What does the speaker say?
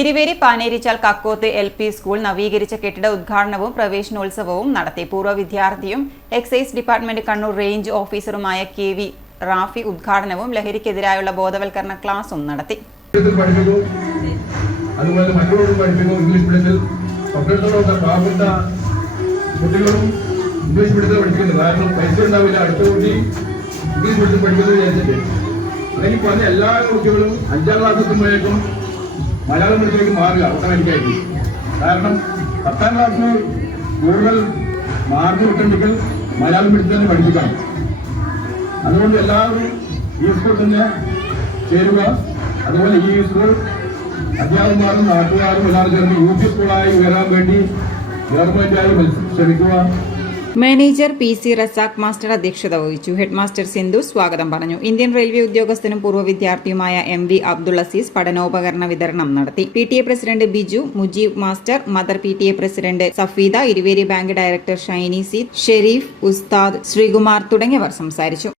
Iruveri Panerichal Kakkoth LP school നവീകരിച്ച കെട്ടിട ഉദ്ഘാടനവും പ്രവേശനോത്സവവും നടത്തി. പൂർവ്വ വിദ്യാർത്ഥിയും എക്സൈസ് ഡിപ്പാർട്ട്മെന്റ് കണ്ണൂർ റേഞ്ച് ഓഫീസറുമായ KV റാഫി ഉദ്ഘാടനവും ലഹരിക്കെതിരായുള്ള ബോധവൽക്കരണ ക്ലാസും നടത്തി. അതുപോലെ മറ്റുള്ളവരും പഠിപ്പിക്കുന്നു. ഇംഗ്ലീഷ് മീഡിയത്തിൽ കുട്ടികളും ഇംഗ്ലീഷ് മീഡിയത്തിൽ പഠിക്കുന്നത്. കാരണം പൈസ ഉണ്ടാവില്ല, അടുത്ത കുട്ടി ഇംഗ്ലീഷ് മീഡിയത്തിൽ പഠിക്കുന്നത് വിചാരിച്ചിട്ട് അതിന് പറഞ്ഞ എല്ലാ കുട്ടികളും 5ാം ക്ലാസ് എത്തുമ്പോഴേക്കും മലയാളം മീഡിയത്തിലേക്ക് മാറുക ഓട്ടോമാറ്റിക്കായിട്ട്. കാരണം 10ാം ക്ലാസ്സിന് കൂടുതൽ മാർക്ക് കിട്ടണമെങ്കിൽ മലയാളം മീഡിയത്തിൽ തന്നെ പഠിപ്പിക്കണം. അതുകൊണ്ട് എല്ലാവരും ഈ സ്കൂൾ തന്നെ ചേരുക. അതുപോലെ ഈ സ്കൂൾ അധ്യാപകന്മാരും നാട്ടുകാരും എല്ലാവരും ചേർന്ന് UP സ്കൂളായി ഉയരാൻ വേണ്ടി ഗവൺമെന്റായി ശ്രമിക്കുക. മാനേജർ PC റസാഖ് മാസ്റ്റർ അധ്യക്ഷത വഹിച്ചു. ഹെഡ് മാസ്റ്റർ സിന്ധു സ്വാഗതം പറഞ്ഞു. ഇന്ത്യൻ റെയിൽവേ ഉദ്യോഗസ്ഥനും പൂർവ്വ വിദ്യാർത്ഥിയുമായ MV അബ്ദുൾ അസീസ് പഠനോപകരണ വിതരണം നടത്തി. PTA president Biju, Mujeeb master, mother PTA president Safeeda, Iruveri bank director Shiny സീദ്, ഷെരീഫ്, ഉസ്താദ്, ശ്രീകുമാർ തുടങ്ങിയവർ സംസാരിച്ചു.